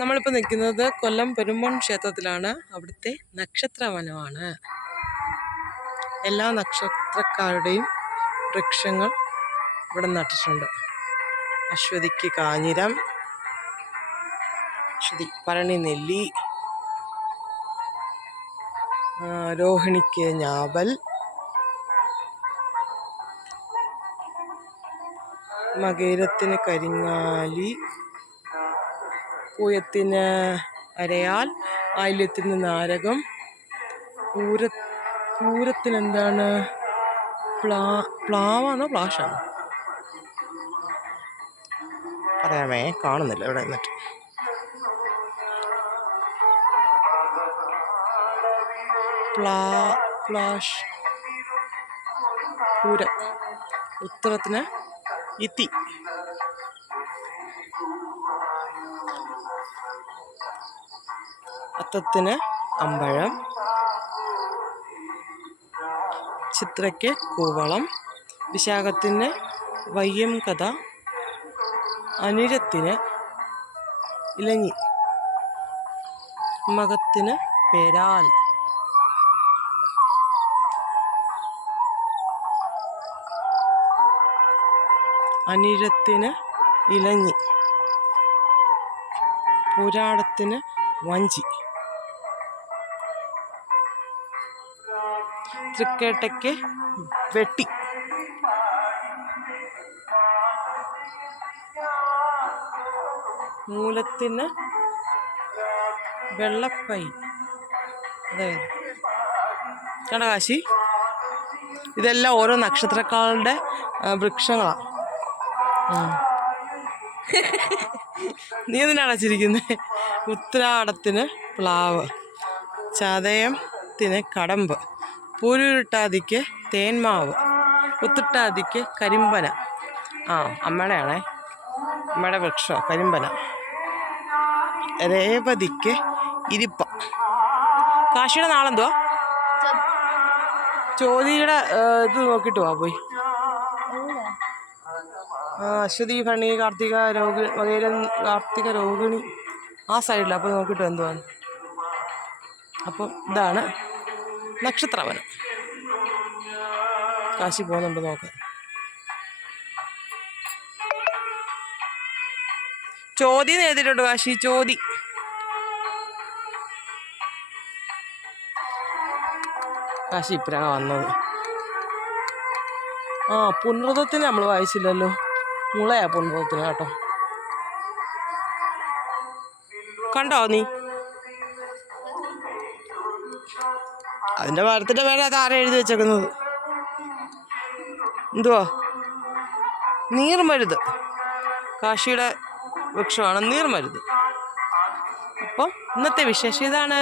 നമ്മളിപ്പോൾ നിൽക്കുന്നത് കൊല്ലം പെരുമ്പൺ ക്ഷേത്രത്തിലാണ്. അവിടുത്തെ നക്ഷത്രവനമാണ്. എല്ലാ നക്ഷത്രക്കാരുടെയും വൃക്ഷങ്ങൾ ഇവിടെ നട്ടിട്ടുണ്ട്. അശ്വതിക്ക് കാഞ്ഞിരം, ഭരണി നെല്ലി, രോഹിണിക്ക് ഞാവൽ, മകേരത്തിന് കരിങ്ങാലി, പൂയത്തിന് അരയാൽ, ആയില്യത്തിന് നാരകം, പൂരത്തിന് എന്താണ് പ്ലാവാണോ പ്ലാഷാണോ പറയാമേ, കാണുന്നില്ല ഇവിടെ നിന്നിട്ട്. പ്ലാഷ് പൂരം. ഉത്തരത്തിന് ഇത്തി, അത്തത്തിന് അമ്പഴം, ചിത്രയ്ക്ക് കൂവളം, വിശാഖത്തിന് വയ്യം കഥ, അനിഴത്തിന് ഇലഞ്ഞി, മകത്തിന് പേരാൽ, അനിഴത്തിന് ഇലഞ്ഞി, പുരാടത്തിന് വഞ്ചി, തൃക്കേട്ടയ്ക്ക് വെട്ടി, മൂലത്തിന് വെള്ളപ്പൈ. അതായത് കണകാശി. ഇതെല്ലാം ഓരോ നക്ഷത്രക്കാരുടെ വൃക്ഷങ്ങളാണ്. നീ എന്തിനാണ് ചിരിക്കുന്നത്? ഉത്രാടത്തിന് പ്ലാവ്, ചതയത്തിന് കടമ്പ്, പൂരുരുട്ടാതിക്ക് തേന്മാവ്, ഉത്രട്ടാതിക്ക് കരിമ്പന. അമ്മയുടെയാണേ, അമ്മയുടെ വൃക്ഷം കരിമ്പന. രേവതിക്ക് ഇരിപ്പ. കാശിയുടെ നാളെന്തുവാ? ചോതിയുടെ ഇത് നോക്കിയിട്ട് വാ പോയി. അശ്വതി, ഭരണി, കാർത്തിക, മകേരൻ, കാർത്തിക, രോഹിണി ആ സൈഡിൽ. അപ്പോൾ നോക്കിയിട്ട് എന്തുവാന്ന്. അപ്പോൾ ഇതാണ് നക്ഷത്രവനം. കാശി പോകുന്നുണ്ട് നോക്കാൻ. ചോതി എഴുതിയിട്ടുണ്ട് കാശി, ചോതി. കാശി ഇപ്പഴാണ് വന്നത്. പുനർവ്രതത്തിന് നമ്മൾ വായിച്ചില്ലല്ലോ. മുളയാ പുനർവ്രതത്തിന് കേട്ടോ. കണ്ടോ നീ? അതിൻ്റെ മരത്തിൻ്റെ പേര് അത് ആരാ എഴുതി വെച്ചേക്കുന്നത്? എന്തുവാ? നീർമരുത്. കാശിയുടെ വൃക്ഷമാണ് നീർമരുത്. അപ്പം ഇന്നത്തെ വിശേഷം ഇതാണ്.